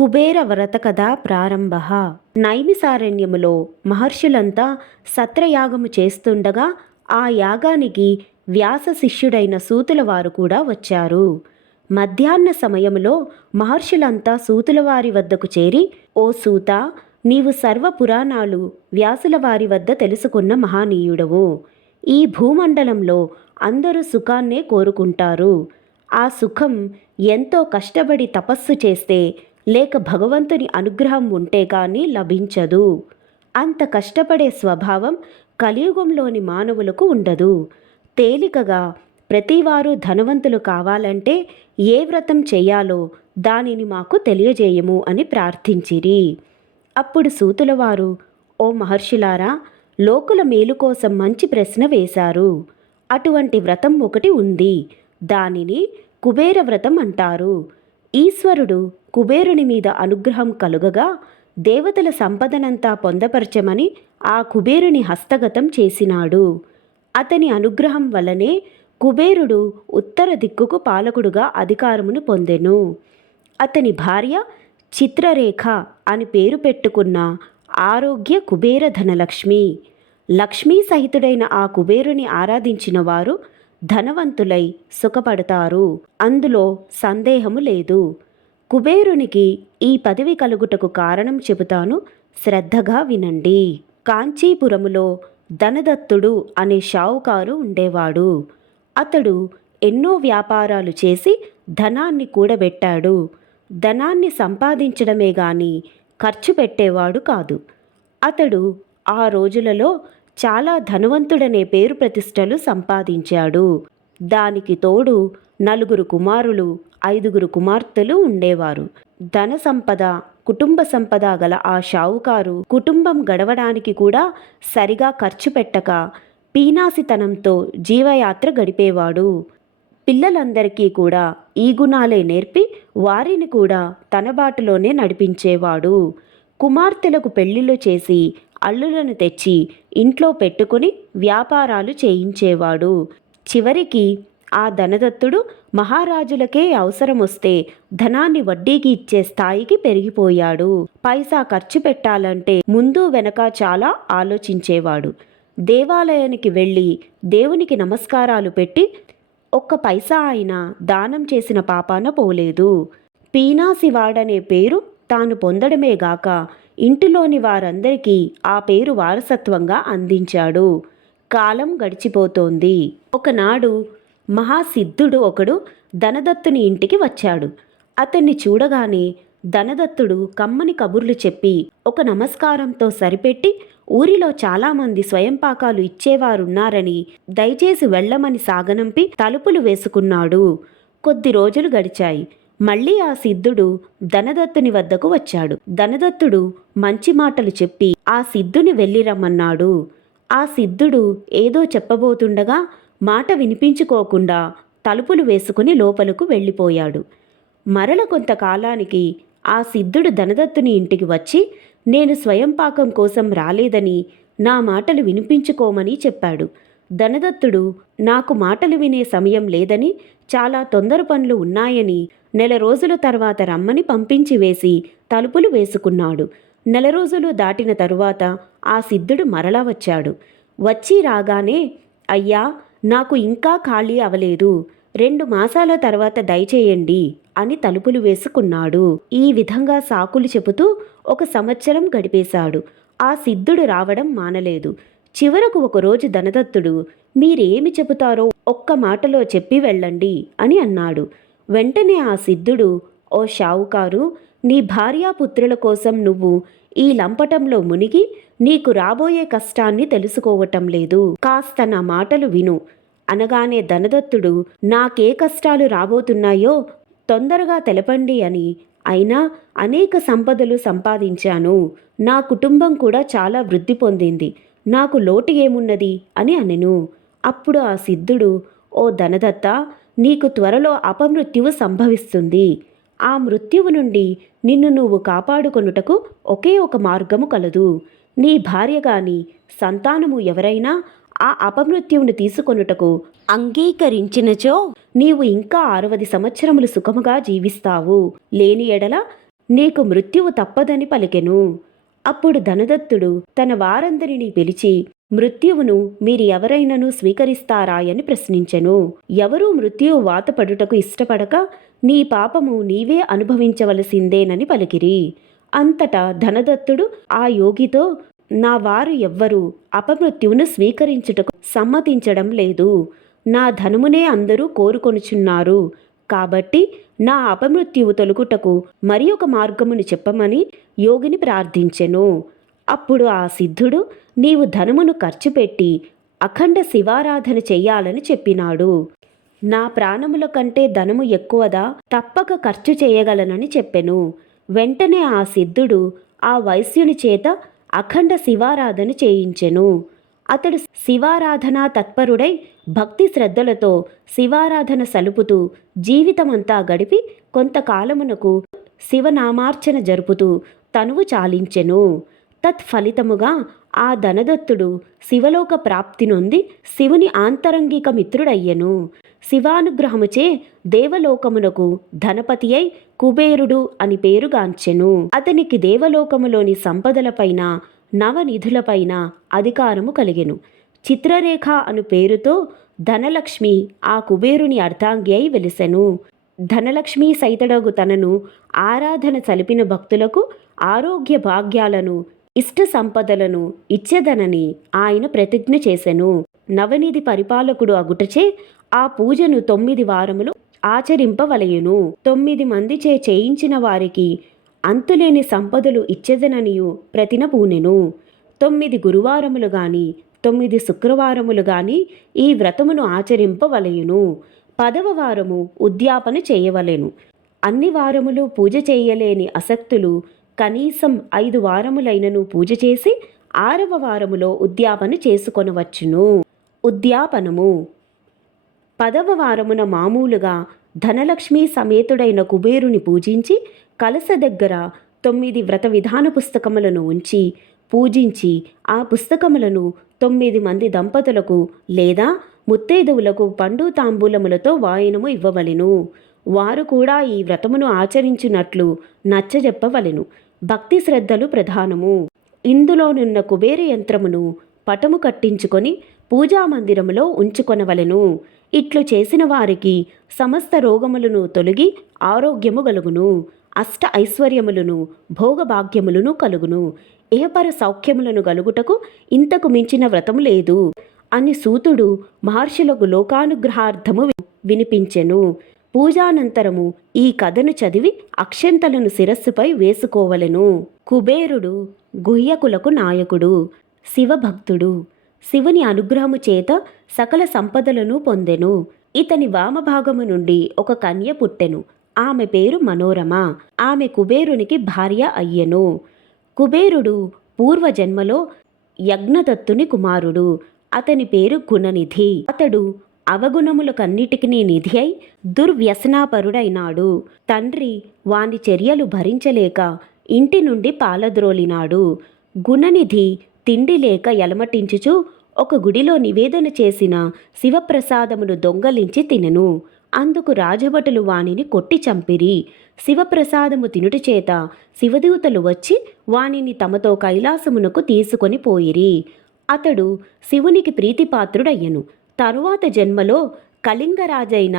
కుబేర వ్రత కథ ప్రారంభ. నైమిసారణ్యములో మహర్షులంతా సత్రయాగము చేస్తుండగా ఆ యాగానికి వ్యాస శిష్యుడైన సూతుల వారు కూడా వచ్చారు. మధ్యాహ్న సమయములో మహర్షులంతా సూతుల వారి వద్దకు చేరి, ఓ సూత, నీవు సర్వ పురాణాలు వ్యాసుల వారి వద్ద తెలుసుకున్న మహానీయుడవు. ఈ భూమండలంలో అందరూ సుఖాన్నే కోరుకుంటారు. ఆ సుఖం ఎంతో కష్టపడి తపస్సు చేస్తే లేక భగవంతుని అనుగ్రహం ఉంటే కానీ లభించదు. అంత కష్టపడే స్వభావం కలియుగంలోని మానవులకు ఉండదు. తేలికగా ప్రతివారు ధనవంతులు కావాలంటే ఏ వ్రతం చేయాలో దానిని మాకు తెలియజేయము అని ప్రార్థించిరి. అప్పుడు సూతుల వారు, ఓ మహర్షులారా, లోకుల మేలు కోసం మంచి ప్రశ్న వేశారు. అటువంటి వ్రతం ఒకటి ఉంది. దానిని కుబేర వ్రతం అంటారు. ఈశ్వరుడు కుబేరుని మీద అనుగ్రహం కలుగగా దేవతల సంపదనంతా పొందపరచమని ఆ కుబేరుని హస్తగతం చేసినాడు. అతని అనుగ్రహం వలనే కుబేరుడు ఉత్తర దిక్కుకు పాలకుడుగా అధికారమును పొందెను. అతని భార్య చిత్రరేఖ అని పేరు పెట్టుకున్న ఆరోగ్య కుబేర ధనలక్ష్మి. లక్ష్మీ సహితుడైన ఆ కుబేరుని ఆరాధించిన వారు ధనవంతులై సుఖపడతారు. అందులో సందేహము లేదు. కుబేరునికి ఈ పదవి కలుగుటకు కారణం చెబుతాను, శ్రద్ధగా వినండి. కాంచీపురములో ధనదత్తుడు అనే షావుకారు ఉండేవాడు. అతడు ఎన్నో వ్యాపారాలు చేసి ధనాన్ని కూడబెట్టాడు. ధనాన్ని సంపాదించడమే గాని ఖర్చు పెట్టేవాడు కాదు. అతడు ఆ రోజులలో చాలా ధనవంతుడనే పేరు ప్రతిష్టలు సంపాదించాడు. దానికి తోడు 4 కుమారులు, 5 కుమార్తెలు ఉండేవారు. ధన సంపద, కుటుంబ సంపద గల ఆ షావుకారు కుటుంబం గడవడానికి కూడా సరిగా ఖర్చు పెట్టక పీనాసితనంతో జీవయాత్ర గడిపేవాడు. పిల్లలందరికీ కూడా ఈ గుణాలే నేర్పి వారిని కూడా తన బాటలోనే నడిపించేవాడు. కుమార్తెలకు పెళ్లిళ్ళు చేసి అల్లులను తెచ్చి ఇంట్లో పెట్టుకుని వ్యాపారాలు చేయించేవాడు. చివరికి ఆ ధనదత్తుడు మహారాజులకే అవసరం వస్తే ధనాన్ని వడ్డీకి ఇచ్చే స్థాయికి పెరిగిపోయాడు. పైసా ఖర్చు పెట్టాలంటే ముందు వెనక చాలా ఆలోచించేవాడు. దేవాలయానికి వెళ్ళి దేవునికి నమస్కారాలు పెట్టి ఒక్క పైసా అయినా దానం చేసిన పాపాన పోలేదు. పీనాసివాడనే పేరు తాను పొందడమే గాక ఇంటిలోని వారందరికీ ఆ పేరు వారసత్వంగా అందించాడు. కాలం గడిచిపోతోంది. ఒకనాడు మహాసిద్ధుడు ఒకడు ధనదత్తుని ఇంటికి వచ్చాడు. అతన్ని చూడగానే ధనదత్తుడు కమ్మని కబుర్లు చెప్పి ఒక నమస్కారంతో సరిపెట్టి ఊరిలో చాలామంది స్వయంపాకాలు ఇచ్చేవారున్నారని దయచేసి వెళ్ళమని సాగనంపి తలుపులు వేసుకున్నాడు. కొద్ది రోజులు గడిచాయి. మళ్ళీ ఆ సిద్ధుడు ధనదత్తుని వద్దకు వచ్చాడు. ధనదత్తుడు మంచి మాటలు చెప్పి ఆ సిద్ధుని వెళ్ళి రమ్మన్నాడు. ఆ సిద్ధుడు ఏదో చెప్పబోతుండగా మాట వినిపించుకోకుండా తలుపులు వేసుకుని లోపలకు వెళ్ళిపోయాడు. మరల కొంతకాలానికి ఆ సిద్ధుడు ధనదత్తుని ఇంటికి వచ్చి, నేను స్వయంపాకం కోసం రాలేదని నా మాటలు వినిపించుకోమని చెప్పాడు. ధనదత్తుడు నాకు మాటలు వినే సమయం లేదని, చాలా తొందర పనులు ఉన్నాయని 1 రోజుల తర్వాత రమ్మని పంపించి వేసి తలుపులు వేసుకున్నాడు. 1 రోజులు దాటిన తరువాత ఆ సిద్ధుడు మరలా వచ్చాడు. వచ్చి రాగానే, అయ్యా, నాకు ఇంకా ఖాళీ అవలేదు, 2 మాసాల తర్వాత దయచేయండి అని తలుపులు వేసుకున్నాడు. ఈ విధంగా సాకులు చెబుతూ 1 సంవత్సరం గడిపేశాడు. ఆ సిద్ధుడు రావడం మానలేదు. చివరకు ఒకరోజు ధనదత్తుడు, మీరేమి చెబుతారో ఒక్క మాటలో చెప్పి వెళ్ళండి అని అన్నాడు. వెంటనే ఆ సిద్ధుడు, ఓ షావుకారు, నీ భార్యాపుత్రుల కోసం నువ్వు ఈ లంపటంలో మునిగి నీకు రాబోయే కష్టాన్ని తెలుసుకోవటం లేదు. కాస్త నా మాటలు విను అనగానే ధనదత్తుడు, నాకే కష్టాలు రాబోతున్నాయో తొందరగా తెలపండి అని. అయినా అనేక సంపదలు సంపాదించాను. నా కుటుంబం కూడా చాలా వృద్ధి పొందింది. నాకు లోటు ఏమున్నది అని అనెను. అప్పుడు ఆ సిద్ధుడు, ఓ ధనదత్త, నీకు త్వరలో అపమృత్యువు సంభవిస్తుంది. ఆ మృత్యువు నుండి నిన్ను నువ్వు కాపాడుకొనుటకు ఒకే ఒక మార్గము కలదు. నీ భార్య గాని సంతానము ఎవరైనా ఆ అపమృత్యువును తీసుకొనుటకు అంగీకరించినచో నీవు ఇంకా 60 సంవత్సరములు సుఖముగా జీవిస్తావు. లేని ఎడల నీకు మృత్యువు తప్పదని పలికెను. అప్పుడు ధనదత్తుడు తన వారందరినీ పిలిచి, మృత్యువును మీరు ఎవరైనను స్వీకరిస్తారాయని ప్రశ్నించెను. ఎవరూ మృత్యువు వాతపడుటకు ఇష్టపడక, నీ పాపము నీవే అనుభవించవలసిందేనని పలికిరి. అంతటా ధనదత్తుడు ఆ యోగితో, నా వారు ఎవ్వరూ అపమృత్యువును స్వీకరించుటకు సమ్మతించడం లేదు. నా ధనమునే అందరూ కోరుకొనుచున్నారు. కాబట్టి నా అపమృత్యువు తొలుగుటకు మరి ఒక మార్గమును చెప్పమని యోగిని ప్రార్థించెను. అప్పుడు ఆ సిద్ధుడు, నీవు ధనమును ఖర్చు పెట్టి అఖండ శివారాధన చెయ్యాలని చెప్పినాడు. నా ప్రాణముల కంటే ధనము ఎక్కువదా, తప్పక ఖర్చు చేయగలనని చెప్పెను. వెంటనే ఆ సిద్ధుడు ఆ వైశ్యుని చేత అఖండ శివారాధన చేయించెను. అతడు శివారాధనా తత్పరుడై భక్తి శ్రద్ధలతో శివారాధన సలుపుతూ జీవితమంతా గడిపి కొంతకాలమునకు శివనామార్చన జరుపుతూ తనువు చాలించెను. తత్ఫలితముగా ఆ ధనదత్తుడు శివలోక ప్రాప్తి నొంది శివుని ఆంతరంగిక మిత్రుడయ్యెను. శివానుగ్రహముచే దేవలోకమునకు ధనపతి అయి కుబేరుడు అని పేరుగాంచెను. అతనికి దేవలోకములోని సంపదలపైన నవనిధులపైన అధికారము కలిగెను. చిత్రరేఖ అను పేరుతో ధనలక్ష్మి ఆ కుబేరుని అర్ధాంగి అయి వెలిసెను. ధనలక్ష్మి సైతడగు తనను ఆరాధన చలిపిన భక్తులకు ఆరోగ్య భాగ్యాలను ఇష్ట సంపదలను ఇచ్చెదనని ఆయన ప్రతిజ్ఞ చేసెను. నవనిధి పరిపాలకుడు అగుటచే ఆ పూజను 9 వారములు ఆచరింపవలయును. 9 మందిచే చేయించిన వారికి అంతులేని సంపదలు ఇచ్చెదననియు ప్రతిన పూనెను. 9 గురువారములు గాని 9 శుక్రవారములు గాని ఈ వ్రతమును ఆచరింపవలయును. 10వ వారము ఉద్యాపన చేయవలెను. అన్ని వారములు పూజ చేయలేని అసక్తులు కనీసం 5 వారములైనను పూజ చేసి 6వ వారములో ఉద్యాపన చేసుకొనవచ్చును. ఉద్యాపనము 10వ వారమున మామూలుగా ధనలక్ష్మి సమేతుడైన కుబేరుని పూజించి కలశ దగ్గర 9 వ్రత విధాన పుస్తకములను ఉంచి పూజించి ఆ పుస్తకములను 9 మంది దంపతులకు లేదా ముత్తైదువులకు పండు తాంబూలములతో వాయనము ఇవ్వవలెను. వారు కూడా ఈ వ్రతమును ఆచరించినట్లు నచ్చజెప్పవలెను. భక్తి శ్రద్ధలు ప్రధానము. ఇందులోనున్న కుబేర యంత్రమును పటము కట్టించుకొని పూజామందిరములో ఉంచుకొనవలెను. ఇట్లు చేసిన వారికి సమస్త రోగములను తొలగి ఆరోగ్యము గలుగును. అష్ట ఐశ్వర్యములను భోగభాగ్యములను కలుగును. ఇహపర సౌఖ్యములను గలుగుటకు ఇంతకు మించిన వ్రతము లేదు అని సూతుడు మహర్షులకు లోకానుగ్రహార్థము వినిపించెను. పూజానంతరము ఈ కథను చదివి అక్షంతలను శిరస్సుపై వేసుకోవలెను. కుబేరుడు గుహ్యకులకు నాయకుడు, శివభక్తుడు. శివుని అనుగ్రహము చేత సకల సంపదలను పొందెను. ఇతని వామభాగము నుండి ఒక కన్య పుట్టెను. ఆమె పేరు మనోరమ. ఆమె కుబేరునికి భార్య అయ్యెను. కుబేరుడు పూర్వజన్మలో యజ్ఞదత్తుని కుమారుడు. అతని పేరు గుణనిధి. అతడు అవగుణములకన్నిటికీ నిధి అయి దుర్వ్యసనాపరుడైనాడు. తండ్రి వాని చర్యలు భరించలేక ఇంటి నుండి పాలద్రోలినాడు. గుణనిధి తిండి లేక ఎలమటించుచు ఒక గుడిలో నివేదన చేసిన శివప్రసాదమును దొంగలించి తినెను. అందుకు రాజభటులు వానిని కొట్టి చంపిరి. శివప్రసాదము తినుటి చేత శివదూతలు వచ్చి వానిని తమతో కైలాసమునకు తీసుకొని పోయిరి. అతడు శివునికి ప్రీతిపాత్రుడయ్యెను. తరువాత జన్మలో కళింగరాజైన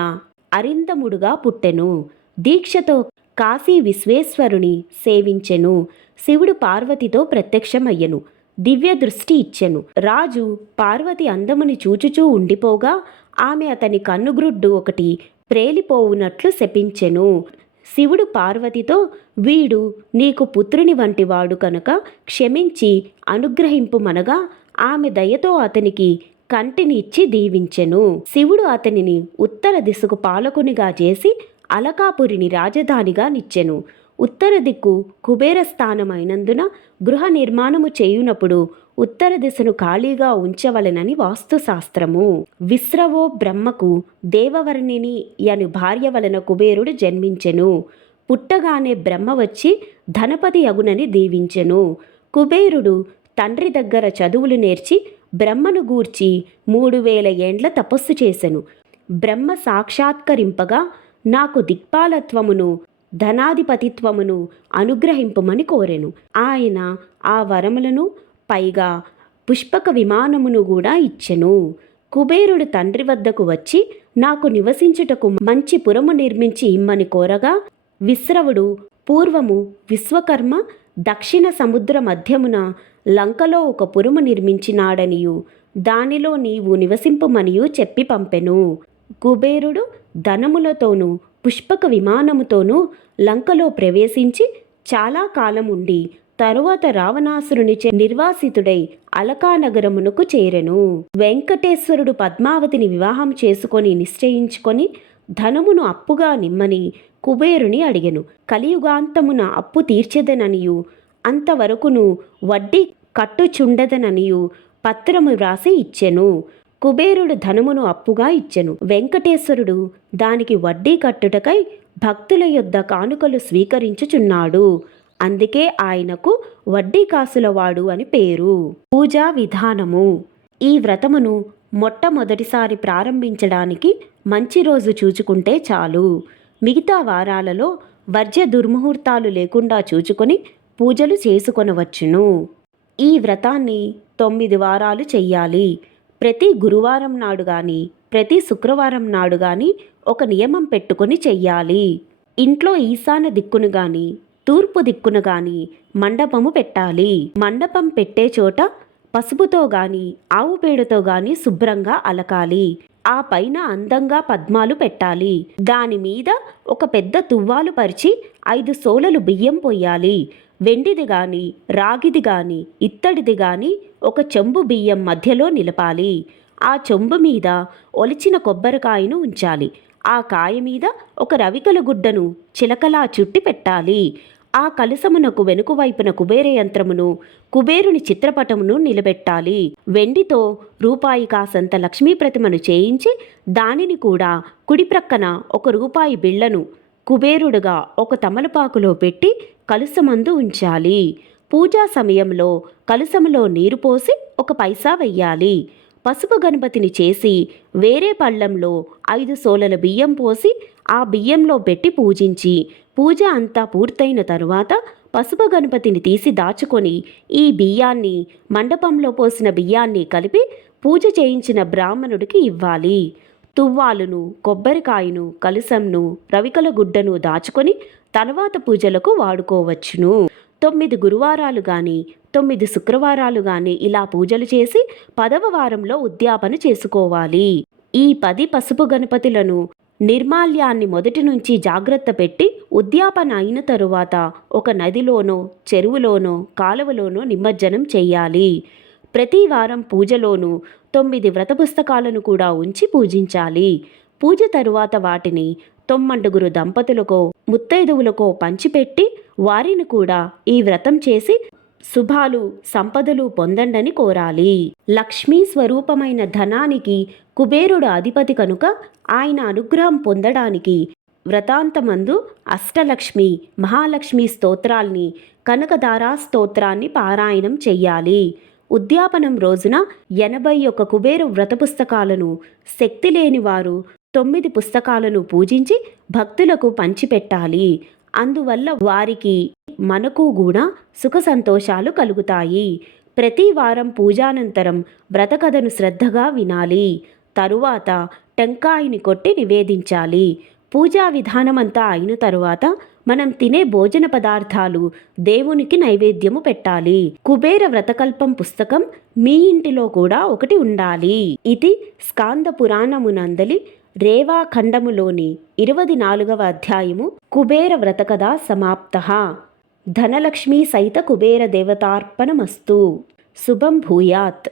అరిందముడుగా పుట్టెను. దీక్షతో కాశీ విశ్వేశ్వరుని సేవించెను. శివుడు పార్వతితో ప్రత్యక్షమయ్యెను. దివ్య దృష్టి ఇచ్చెను. రాజు పార్వతి అందముని చూచుచూ ఉండిపోగా ఆమె అతని కన్నుగ్రుడ్డు ఒకటి ప్రేలిపోవునట్లు శపించెను. శివుడు పార్వతితో, వీడు నీకు పుత్రుని వంటివాడు కనుక క్షమించి అనుగ్రహింపుమనగా ఆమె దయతో అతనికి కంటిని ఇచ్చి దీవించెను. శివుడు అతనిని ఉత్తర దిశకు పాలకునిగా చేసి అలకాపురిని రాజధానిగా నిచ్చెను. ఉత్తర దిక్కు కుబేర స్థానమైనందున గృహ నిర్మాణము చేయునప్పుడు ఉత్తర దిశను ఖాళీగా ఉంచవలెనని వాస్తుశాస్త్రము. విశ్రవో బ్రహ్మకు దేవవర్ణిని యను భార్య వలన కుబేరుడు జన్మించెను. పుట్టగానే బ్రహ్మ వచ్చి ధనపతి అగునని దీవించెను. కుబేరుడు తండ్రి దగ్గర చదువులు నేర్చి బ్రహ్మను గూర్చి 3000 ఏండ్ల తపస్సు చేసెను. బ్రహ్మ సాక్షాత్కరింపగా నాకు దిక్పాలత్వమును ధనాధిపతిత్వమును అనుగ్రహింపమని కోరెను. ఆయన ఆ వరములను పైగా పుష్పక విమానమును కూడా ఇచ్చెను. కుబేరుడు తండ్రి వద్దకు వచ్చి నాకు నివసించుటకు మంచి పురము నిర్మించి ఇమ్మని కోరగా, విశ్రవుడు పూర్వము విశ్వకర్మ దక్షిణ సముద్ర మధ్యమున లంకలో ఒక పురము నిర్మించినాడనియు దానిలో నీవు నివసింపుమనియు చెప్పి పంపెను. కుబేరుడు ధనములతోనూ పుష్పక విమానముతోనూ లంకలో ప్రవేశించి చాలా కాలం ఉండి తరువాత రావణాసురునిచే నిర్వాసితుడై అలకానగరమునకు చేరెను. వెంకటేశ్వరుడు పద్మావతిని వివాహం చేసుకొని నిశ్చయించుకొని ధనమును అప్పుగా నిమ్మని కుబేరుని అడిగెను. కలియుగాంతమున అప్పు తీర్చెదననియు అంతవరకును వడ్డీ కట్టుచుండదననియు పత్రము వ్రాసి ఇచ్చెను. కుబేరుడు ధనమును అప్పుగా ఇచ్చెను. వెంకటేశ్వరుడు దానికి వడ్డీ కట్టుటకై భక్తుల యొద్ద కానుకలు స్వీకరించుచున్నాడు. అందుకే ఆయనకు వడ్డీ కాసులవాడు అని పేరు. పూజా విధానము. ఈ వ్రతమును మొట్టమొదటిసారి ప్రారంభించడానికి మంచి రోజు చూచుకుంటే చాలు. మిగతా వారాలలో వర్జ్య దుర్ముహూర్తాలు లేకుండా చూచుకొని పూజలు చేసుకొనవచ్చును. ఈ వ్రతాన్ని 9 వారాలు చెయ్యాలి. ప్రతి గురువారం నాడు గాని ప్రతి శుక్రవారం నాడు గాని ఒక నియమం పెట్టుకొని చెయ్యాలి. ఇంట్లో ఈశాన్య దిక్కును గాని తూర్పు దిక్కున గాని మండపము పెట్టాలి. మండపం పెట్టే చోట పసుపుతో గాని ఆవు పేడతో గాని శుభ్రంగా అలకాలి. ఆ పైన అందంగా పద్మాలు పెట్టాలి. దాని మీద ఒక పెద్ద తువ్వాలు పరిచి 5 సోలలు బియ్యం పొయ్యాలి. వెండిది గాని రాగిది గాని ఇత్తడిది గాని ఒక చెంబు బియ్యం మధ్యలో నిలపాలి. ఆ చెంబు మీద ఒలిచిన కొబ్బరికాయను ఉంచాలి. ఆ కాయ మీద ఒక రవికల గుడ్డను చిలకలా చుట్టి పెట్టాలి. ఆ కలశమునకు వెనుక వైపున కుబేర యంత్రమును కుబేరుని చిత్రపటమును నిలబెట్టాలి. వెండితో రూపాయి కాసంత లక్ష్మీ ప్రతిమను చేయించి దానిని కూడా కుడి ప్రక్కన ఒక రూపాయి బిళ్లను కుబేరుడుగా ఒక తమలపాకులో పెట్టి కలశమందు ఉంచాలి. పూజా సమయంలో కలశములో నీరు పోసి 1 పైసా వెయ్యాలి. పసుపు గణపతిని చేసి వేరే పళ్ళెంలో 5 సోలల బియ్యం పోసి ఆ బియ్యంలో పెట్టి పూజించి పూజ అంతా పూర్తయిన తరువాత పసుపు గణపతిని తీసి దాచుకొని ఈ బియ్యాన్ని మండపంలో పోసిన బియ్యాన్ని కలిపి పూజ చేయించిన బ్రాహ్మణుడికి ఇవ్వాలి. తువ్వాలును కొబ్బరికాయను కలశంను రవికల గుడ్డను దాచుకొని తర్వాత పూజలకు వాడుకోవచ్చును. 9 గురువారాలు గాని 9 శుక్రవారాలు గాని ఇలా పూజలు చేసి 10వ వారంలో ఉద్యాపన చేసుకోవాలి. ఈ 10 పసుపు గణపతులను నిర్మాల్యాన్ని మొదటి నుంచి జాగ్రత్త పెట్టి ఉద్యాపన అయిన తరువాత ఒక నదిలోనో చెరువులోనో కాలువలోనో నిమజ్జనం చెయ్యాలి. ప్రతి వారం పూజలోనూ 9 వ్రత పుస్తకాలను కూడా ఉంచి పూజించాలి. పూజ తరువాత వాటిని 9 దంపతులకో ముత్తైదువులకో పంచిపెట్టి వారిని కూడా ఈ వ్రతం చేసి శుభాలు సంపదలు పొందండని కోరాలి. లక్ష్మీ స్వరూపమైన ధనానికి కుబేరుడు అధిపతి కనుక ఆయన అనుగ్రహం పొందడానికి వ్రతాంతమందు అష్టలక్ష్మి మహాలక్ష్మి స్తోత్రాల్ని కనకదారా స్తోత్రాన్ని పారాయణం చెయ్యాలి. ఉద్యాపనం రోజున 81 కుబేరు వ్రత పుస్తకాలను శక్తి లేని వారు 9 పుస్తకాలను పూజించి భక్తులకు పంచిపెట్టాలి. అందువల్ల వారికి మనకు కూడా సుఖ సంతోషాలు కలుగుతాయి. ప్రతి వారం పూజానంతరం వ్రతకథను శ్రద్ధగా వినాలి. తరువాత టెంకాయని కొట్టి నివేదించాలి. పూజా విధానమంతా అయిన తరువాత మనం తినే భోజన పదార్థాలు దేవునికి నైవేద్యము పెట్టాలి. కుబేర వ్రతకల్పం పుస్తకం మీ ఇంటిలో కూడా ఒకటి ఉండాలి. ఇది స్కాంద పురాణమునందలి రేవాఖండములోని 24వ అధ్యాయము కుబేర వ్రతకథ సమాప్తః. ధనలక్ష్మీ సహిత కుబేర దేవతార్పణమస్తు. శుభం భూయాత్.